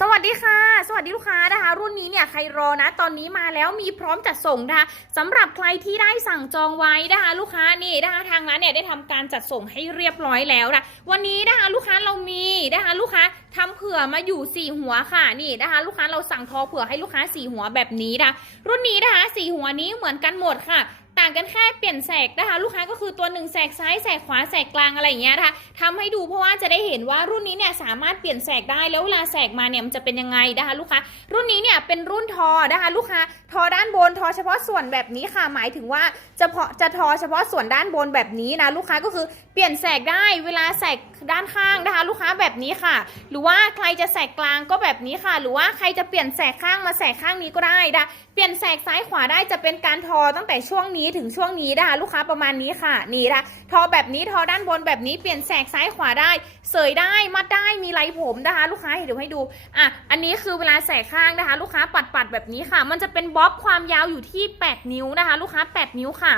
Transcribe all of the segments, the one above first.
สวัสดีค่ะ สวัสดีลูกค้านะคะ รุ่นนี้เนี่ยใครรอนะ ตอนนี้มาแล้วมีพร้อมจัดส่งนะคะสำหรับใครที่ได้สั่งจองไว้นะคะ ลูกค้านี่นะคะทางร้านเนี่ยได้ทำการจัดส่งให้เรียบร้อยแล้วนะวันนี้นะคะลูกค้าเรามีนะคะลูกค้าทำเผื่อมาอยู่ 4 หัวค่ะนี่นะคะ ลูกค้าเราสั่งทอเผื่อให้ลูกค้า 4 หัวแบบนี้นะรุ่นนี้นะคะ4หัวนี้เหมือนกันหมดค่ะ ต่างกันแค่เปลี่ยนแสกนะคะ ลูกค้าก็คือตัวหนึ่งแสกซ้ายแสกขวาแสกกลางอะไรอย่างเงี้ยนะคะทำให้ดูเพราะว่าจะได้เห็นว่ารุ่นนี้เนี่ยสามารถเปลี่ยนแสกได้แล้วเวลาแสกมาเนี่ยมันจะเป็นยังไงนะคะลูกค้ารุ่นนี้เนี่ยเป็นรุ่นทอนะคะลูกค้าทอด้านบนทอเฉพาะส่วนแบบนี้ค่ะหมายถึงว่าจะเพาะจะทอเฉพาะส่วนด้านบนแบบนี้นะลูกค้าก็คือเปลี่ยนแสกได้เวลาแสกด้านข้างนะคะ ลูกค้าแบบนี้ค่ะ หรือว่าใครจะแสกกลางก็แบบนี้ค่ะ หรือว่าใครจะเปลี่ยนแสกข้างมาแสกข้างนี้ก็ได้นะเปลี่ยนแสกซ้ายขวาได้จะเป็นการทอตั้งแต่ช่วงนี้ถึงช่วงนี้นะคะลูกค้าประมาณนี้ค่ะนี่นะทอแบบนี้ทอด้านบนแบบนี้เปลี่ยนแสกซ้ายขวาได้ เสยได้มัดได้มีไรผมนะคะ ลูกค้าเดี๋ยวให้ดูอะอันนี้คือเวลาแสกข้างนะคะ ลูกค้าปัดปัดแบบนี้ค่ะ มันจะเป็นบ๊อบความยาวอยู่ที่ 8 นิ้วนะคะ ลูกค้า 8 นิ้วค่ะ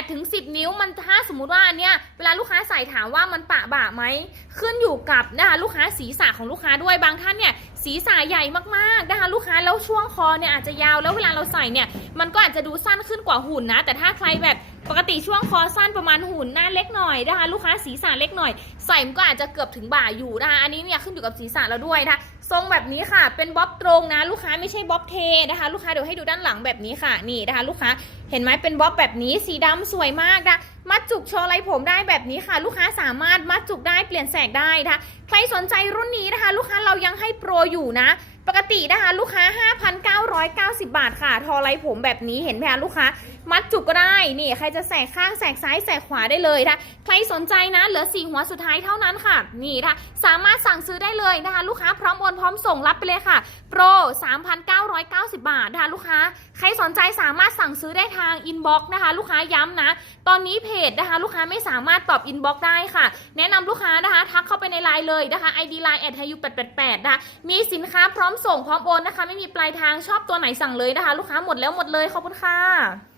8ถึง10 นิ้วมันถ้าสมมุติว่าอันเนี้ยเวลาลูกค้าใส่ถามว่ามันปะบะไหมขึ้นอยู่กับนะคะลูกค้าศีรษะของลูกค้าด้วยบางท่านเนี่ยศีรษะใหญ่มากๆนะคะลูกค้าแล้วช่วงคอเนี่ยอาจจะยาวแล้วเวลาเราใส่เนี่ยมันก็อาจจะดูสั้นขึ้นกว่าหุ่นนะ แต่ถ้าใครแบบปกติช่วงคอสั้นประมาณหุ่นหน้าเล็กหน่อยนะคะลูกค้าศีรษะเล็กหน่อย ใส่มันก็อาจจะเกือบถึงบ่าอยู่นะคะอันนี้เนี่ยขึ้นอยู่กับศีรษะเราด้วยนะคะ ทรงแบบนี้ค่ะ เป็นบ๊อบตรงนะลูกค้าไม่ใช่บ๊อบเทนะคะ ลูกค้าเดี๋ยวให้ดูด้านหลังแบบนี้ค่ะนี่นะคะ ลูกค้าเห็นไหมเป็นบ๊อบแบบนี้สีดำสวยมากนะมัดจุกโชว์ไรผมได้แบบนี้ค่ะ ลูกค้าสามารถมัดจุกได้เปลี่ยนแสกได้นะคะใครสนใจรุ่นนี้นะคะ ลูกค้าเรายังให้โปรอยู่นะ ปกตินะคะ ลูกค้า 5,990 บาทค่ะ ทอไรผมแบบนี้เห็นไหมคะลูกค้า มัดจุกก็ได้นี่ใครจะแสกข้างแสกซ้ายแสกขวาได้เลยนะใครสนใจนะเหลือสี่หัวสุดท้ายเท่านั้นค่ะ นี่นะคะสามารถสั่งซื้อได้เลยนะคะ ลูกค้าพร้อมโอนพร้อมส่งรับไปเลยค่ะ โปร 3,990 บาทนะคะลูกค้า ใครสนใจสามารถสั่งซื้อได้ทางอินบ็อกซ์นะคะ ลูกค้าย้ำนะ ตอนนี้เพจนะคะ ลูกค้าไม่สามารถตอบอินบ็อกซ์ได้ค่ะ แนะนำลูกค้านะคะ ทักเข้าไปในไลน์เลยนะคะ ID line แอดไทยู888นะคะมีสินค้าพร้อมส่งพร้อมโอนนะคะ ไม่มีปลายทางชอบตัวไหนสั่งเลยนะคะ ลูกค้าหมดแล้วหมดเลยขอบคุณค่ะ